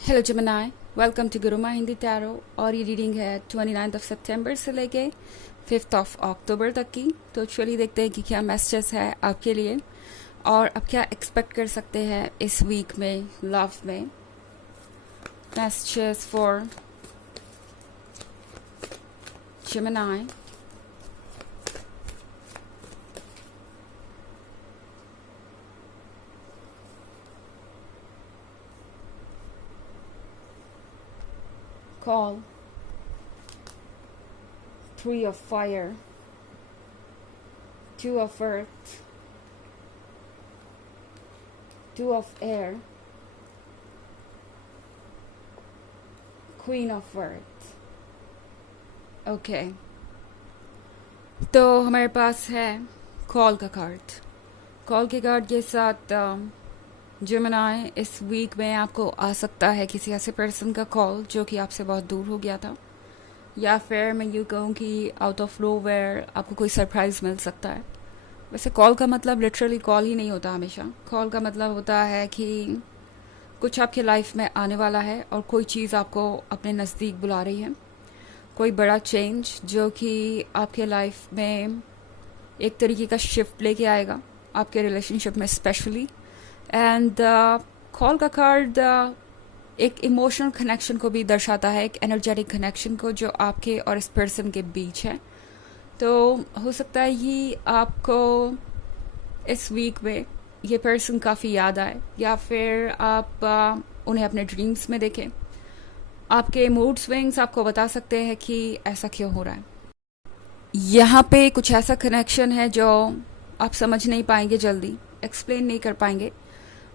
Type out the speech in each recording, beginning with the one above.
Hello जमनाय, welcome to Guruma Hindi tarot. और ये रीडिंग है 29 सितंबर से लेके 5 अक्टूबर तक की। तो चलिए देखते हैं कि क्या मैसेजेस है आपके लिए और आप क्या एक्सपेक्ट कर सकते हैं इस वीक में लव में। मैसेजेस फॉर जमनाय। Call, Three of Fire, Two of Earth, Two of Air, Queen of Earth। Okay, तो हमारे पास है कॉल का कार्ड। कॉल के कार्ड के साथ जेमिनी, इस वीक में आपको आ सकता है किसी ऐसे पर्सन का कॉल जो कि आपसे बहुत दूर हो गया था, या फिर मैं यूँ कहूँ कि आउट ऑफ नोवेयर आपको कोई सरप्राइज़ मिल सकता है। वैसे कॉल का मतलब लिटरली कॉल ही नहीं होता हमेशा। कॉल का मतलब होता है कि कुछ आपके लाइफ में आने वाला है और कोई चीज़ आपको अपने नज़दीक बुला रही है, कोई बड़ा चेंज जो कि आपके लाइफ में एक तरीके का शिफ्ट लेके आएगा आपके रिलेशनशिप में स्पेशली। एंड कॉल का कार्ड एक इमोशनल कनेक्शन को भी दर्शाता है, एक एनर्जेटिक कनेक्शन को जो आपके और इस पर्सन के बीच है। तो हो सकता है ये आपको इस वीक में ये पर्सन काफ़ी याद आए, या फिर आप उन्हें अपने ड्रीम्स में देखें। आपके मूड स्विंग्स आपको बता सकते हैं कि ऐसा क्यों हो रहा है। यहाँ पे कुछ ऐसा कनेक्शन है जो आप समझ नहीं पाएंगे, जल्दी एक्सप्लेन नहीं कर पाएंगे,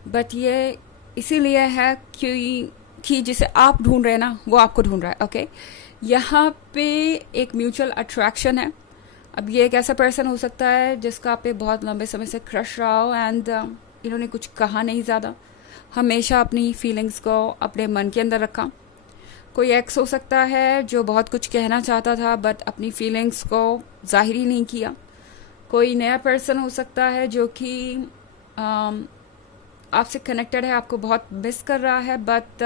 बट ये इसीलिए है कि जिसे आप ढूंढ रहे हैं ना वो आपको ढूंढ रहा है। ओके, यहाँ पे एक म्यूचुअल अट्रैक्शन है। अब ये एक ऐसा पर्सन हो सकता है जिसका आप पे बहुत लंबे समय से क्रश रहा हो, एंड इन्होंने कुछ कहा नहीं ज़्यादा, हमेशा अपनी फीलिंग्स को अपने मन के अंदर रखा। कोई एक्स हो सकता है जो बहुत कुछ कहना चाहता था बट अपनी फीलिंग्स को जाहिर ही नहीं किया। कोई नया पर्सन हो सकता है जो कि आपसे कनेक्टेड है, आपको बहुत मिस कर रहा है बट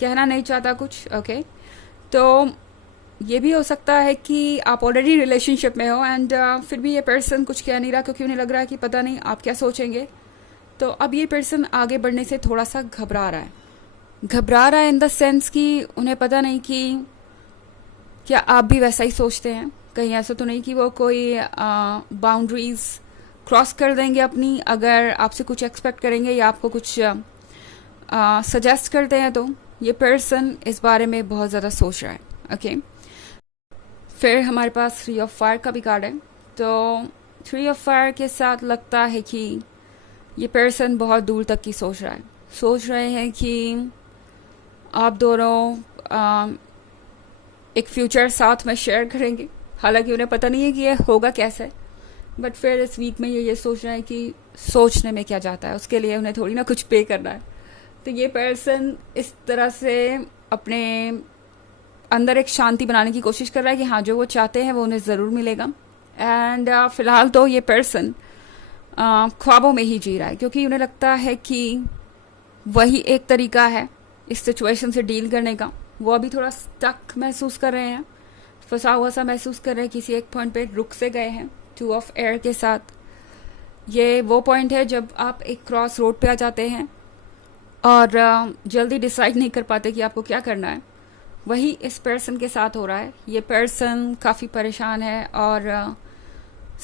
कहना नहीं चाहता कुछ। ओके, तो ये भी हो सकता है कि आप ऑलरेडी रिलेशनशिप में हो एंड फिर भी ये पर्सन कुछ कह नहीं रहा क्योंकि उन्हें लग रहा है कि पता नहीं आप क्या सोचेंगे। तो अब ये पर्सन आगे बढ़ने से थोड़ा सा घबरा रहा है इन द सेंस कि उन्हें पता नहीं कि क्या आप भी वैसा ही सोचते हैं। कहीं ऐसा तो नहीं कि वो कोई बाउंड्रीज क्रॉस कर देंगे अपनी, अगर आपसे कुछ एक्सपेक्ट करेंगे या आपको कुछ सजेस्ट करते हैं। तो ये पर्सन इस बारे में बहुत ज़्यादा सोच रहा है। ओके, फिर हमारे पास 3 ऑफ फायर का भी कार्ड है। तो 3 ऑफ फायर के साथ लगता है कि ये पर्सन बहुत दूर तक की सोच रहे हैं कि आप दोनों एक फ्यूचर साथ में शेयर करेंगे। हालांकि उन्हें पता नहीं है कि ये होगा कैसे, बट फिर इस वीक में ये सोच रहे हैं कि सोचने में क्या जाता है, उसके लिए उन्हें थोड़ी ना कुछ पे करना है। तो ये पर्सन इस तरह से अपने अंदर एक शांति बनाने की कोशिश कर रहा है कि हाँ, जो वो चाहते हैं वो उन्हें ज़रूर मिलेगा। एंड फिलहाल तो ये पर्सन ख्वाबों में ही जी रहा है, क्योंकि उन्हें लगता है कि वही एक तरीका है इस सिचुएशन से डील करने का। वो अभी थोड़ा स्टक महसूस कर रहे हैं, फंसा हुआ सा महसूस कर रहे हैं, किसी एक पॉइंट पे रुक से गए हैं 2 ऑफ एयर के साथ। ये वो पॉइंट है जब आप एक क्रॉस रोड पे आ जाते हैं और जल्दी डिसाइड नहीं कर पाते कि आपको क्या करना है। वही इस पर्सन के साथ हो रहा है। ये पर्सन काफ़ी परेशान है और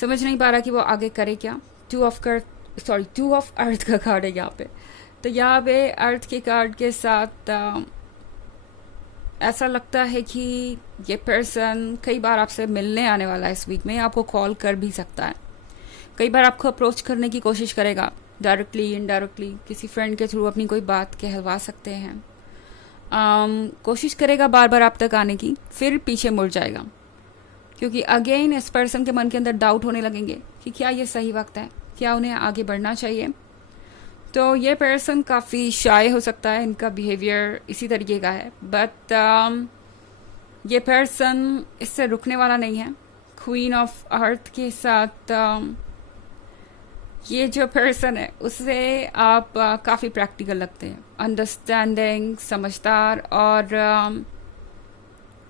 समझ नहीं पा रहा कि वो आगे करे क्या। 2 ऑफ अर्थ का कार्ड है यहाँ पे। तो यहाँ पे अर्थ के कार्ड के साथ ऐसा लगता है कि ये पर्सन कई बार आपसे मिलने आने वाला है इस वीक में, आपको कॉल कर भी सकता है। कई बार आपको अप्रोच करने की कोशिश करेगा, डायरेक्टली इनडायरेक्टली, किसी फ्रेंड के थ्रू अपनी कोई बात कहलवा सकते हैं। कोशिश करेगा बार बार आप तक आने की, फिर पीछे मुड़ जाएगा, क्योंकि अगेन इस पर्सन के मन के अंदर डाउट होने लगेंगे कि क्या ये सही वक्त है, क्या उन्हें आगे बढ़ना चाहिए। तो ये पर्सन काफ़ी शाय हो सकता है, इनका बिहेवियर इसी तरीके का है, बट ये पर्सन इससे रुकने वाला नहीं है। क्वीन ऑफ अर्थ के साथ ये जो पर्सन है उससे आप काफ़ी प्रैक्टिकल लगते हैं, अंडरस्टैंडिंग, समझदार, और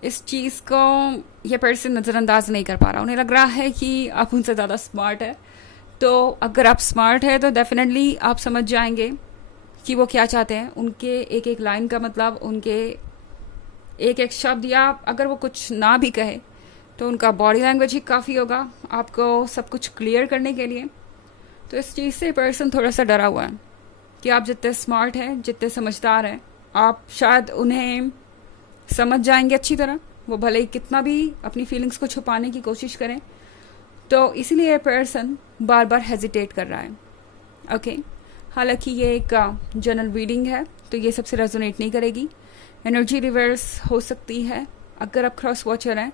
इस चीज़ को ये पर्सन नज़रअंदाज नहीं कर पा रहा। उन्हें लग रहा है कि आप उनसे ज़्यादा स्मार्ट है। तो अगर आप स्मार्ट है तो डेफिनेटली आप समझ जाएंगे कि वो क्या चाहते हैं। उनके एक एक लाइन का मतलब, उनके एक एक शब्द, या अगर वो कुछ ना भी कहे तो उनका बॉडी लैंग्वेज ही काफ़ी होगा आपको सब कुछ क्लियर करने के लिए। तो इस चीज़ से पर्सन थोड़ा सा डरा हुआ है कि आप जितने स्मार्ट हैं, जितने समझदार हैं, आप शायद उन्हें समझ जाएंगे अच्छी तरह, वो भले ही कितना भी अपनी फीलिंग्स को छुपाने की कोशिश करें। तो इसीलिए ये पर्सन बार बार हेजिटेट कर रहा है। ओके, हालांकि ये एक जनरल रीडिंग है तो ये सबसे रेजोनेट नहीं करेगी। एनर्जी रिवर्स हो सकती है अगर आप क्रॉस वॉचर हैं।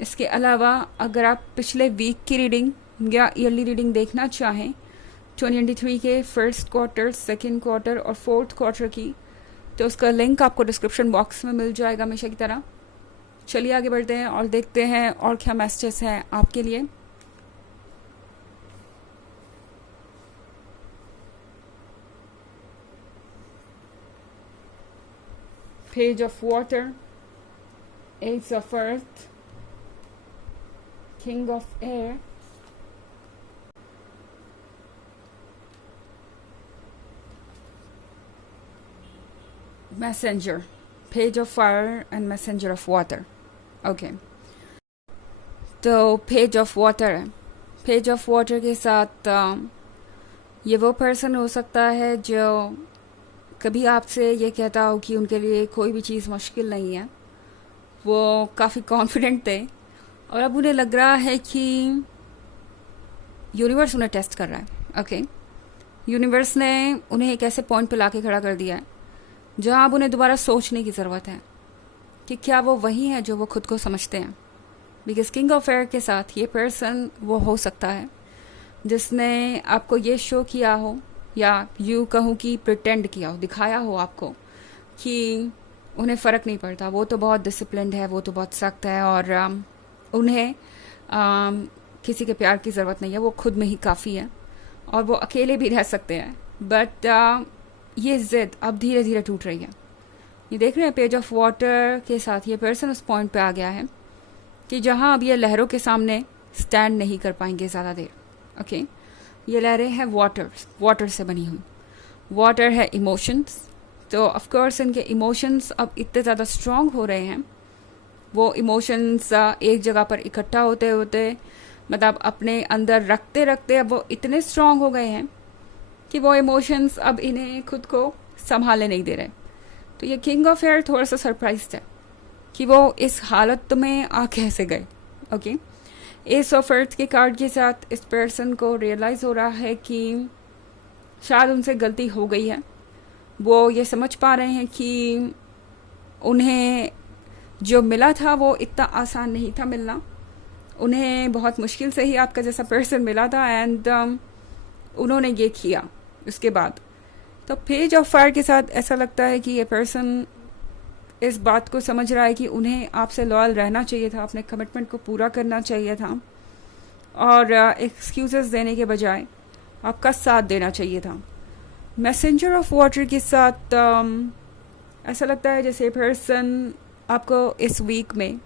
इसके अलावा अगर आप पिछले वीक की रीडिंग या ईयरली रीडिंग देखना चाहें 2023 के फर्स्ट क्वार्टर, सेकेंड क्वार्टर और फोर्थ क्वार्टर की, तो उसका लिंक आपको डिस्क्रिप्शन बॉक्स में मिल जाएगा हमेशा की तरह। चलिए आगे बढ़ते हैं और देखते हैं और क्या मैसेजेस हैं आपके लिए। Page of Water, Ace of Earth, King of Air, Messenger, Page of Fire and Messenger of Water. Okay. तो Page of Water है। Page of Water के साथ ये वो पर्सन हो सकता है जो कभी आपसे ये कहता हो कि उनके लिए कोई भी चीज़ मुश्किल नहीं है। वो काफ़ी कॉन्फिडेंट थे और अब उन्हें लग रहा है कि यूनिवर्स उन्हें टेस्ट कर रहा है। ओके, यूनिवर्स ने उन्हें एक ऐसे पॉइंट पे लाके खड़ा कर दिया है जहाँ अब उन्हें दोबारा सोचने की ज़रूरत है कि क्या वो वही है जो वो खुद को समझते हैं। बिकॉज किंग ऑफ एयर के साथ ये पर्सन वो हो सकता है जिसने आपको ये शो किया हो, या यूँ कहूँ कि प्रिटेंड किया हो, दिखाया हो आपको कि उन्हें फ़र्क नहीं पड़ता, वो तो बहुत डिसिप्लिन्ड है, वो तो बहुत सख्त है और उन्हें किसी के प्यार की ज़रूरत नहीं है, वो खुद में ही काफ़ी है और वो अकेले भी रह सकते हैं। बट ये ज़िद अब धीरे धीरे टूट रही है। ये देख रहे हैं पेज ऑफ वाटर के साथ ये पर्सन उस पॉइंट पे आ गया है कि जहाँ अब ये लहरों के सामने स्टैंड नहीं कर पाएंगे ज़्यादा देर। ओके, ये लहरें हैं वाटर से बनी हुई। वाटर है इमोशंस, तो ऑफ कोर्स इनके इमोशंस अब इतने ज़्यादा स्ट्रॉन्ग हो रहे हैं। वो इमोशंस एक जगह पर इकट्ठा होते होते, मतलब अपने अंदर रखते रखते अब वो इतने स्ट्रॉन्ग हो गए हैं कि वो इमोशंस अब इन्हें खुद को संभालने नहीं दे रहे। तो ये किंग ऑफ एयर थोड़ा सा सरप्राइज्ड है कि वो इस हालत में आ कैसे गए। ओके, एस ऑफ अर्थ के कार्ड के साथ इस पर्सन को रियलाइज़ हो रहा है कि शायद उनसे गलती हो गई है। वो ये समझ पा रहे हैं कि उन्हें जो मिला था वो इतना आसान नहीं था मिलना, उन्हें बहुत मुश्किल से ही आपका जैसा पर्सन मिला था एंड उन्होंने ये किया उसके बाद। तो पेज ऑफ फायर के साथ ऐसा लगता है कि ये पर्सन इस बात को समझ रहा है कि उन्हें आपसे लॉयल रहना चाहिए था, अपने कमिटमेंट को पूरा करना चाहिए था और एक्सक्यूजेस देने के बजाय आपका साथ देना चाहिए था। मैसेंजर ऑफ वाटर के साथ ऐसा लगता है जैसे पर्सन आपको इस वीक में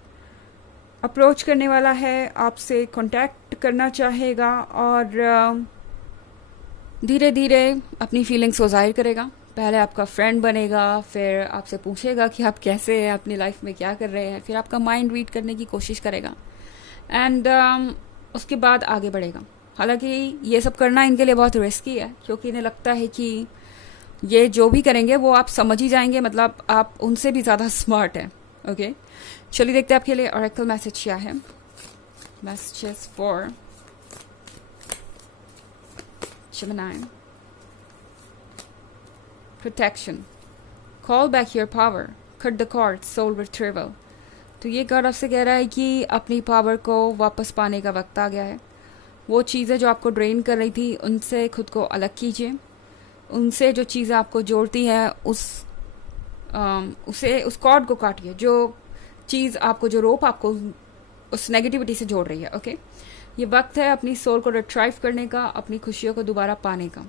अप्रोच करने वाला है, आपसे कांटेक्ट करना चाहेगा और धीरे धीरे अपनी फीलिंग्स को जाहिर करेगा। पहले आपका फ्रेंड बनेगा, फिर आपसे पूछेगा कि आप कैसे हैं, अपनी लाइफ में क्या कर रहे हैं, फिर आपका माइंड रीड करने की कोशिश करेगा एंड उसके बाद आगे बढ़ेगा। हालांकि ये सब करना इनके लिए बहुत रिस्की है क्योंकि इन्हें लगता है कि ये जो भी करेंगे वो आप समझ ही जाएंगे, मतलब आप उनसे भी ज़्यादा स्मार्ट हैं। ओके, चलिए देखते हैं आपके लिए ऑरेकल मैसेज क्या है। Messages for Gemini. Protection. Call back your power. Cut the cord. Soul retrieval. तो ये कार्ड आपसे कह रहा है कि अपनी पावर को वापस पाने का वक्त आ गया है। वो चीज़ें जो आपको ड्रेन कर रही थी उनसे खुद को अलग कीजिए। उनसे जो चीज़ें आपको जोड़ती हैं उस कॉर्ड को काटिए। जो चीज़ आपको, जो रोप आपको उस नेगेटिविटी से जोड़ रही है। ओके, ये वक्त है अपनी सोल को रिट्राइव करने का, अपनी खुशियों को दोबारा पाने का।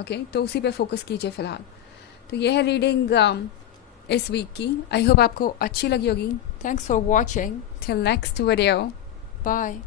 ओके, तो उसी पे फोकस कीजिए फ़िलहाल। तो ये है रीडिंग इस वीक की। आई होप आपको अच्छी लगी होगी। Thanks for watching. Till next video, bye.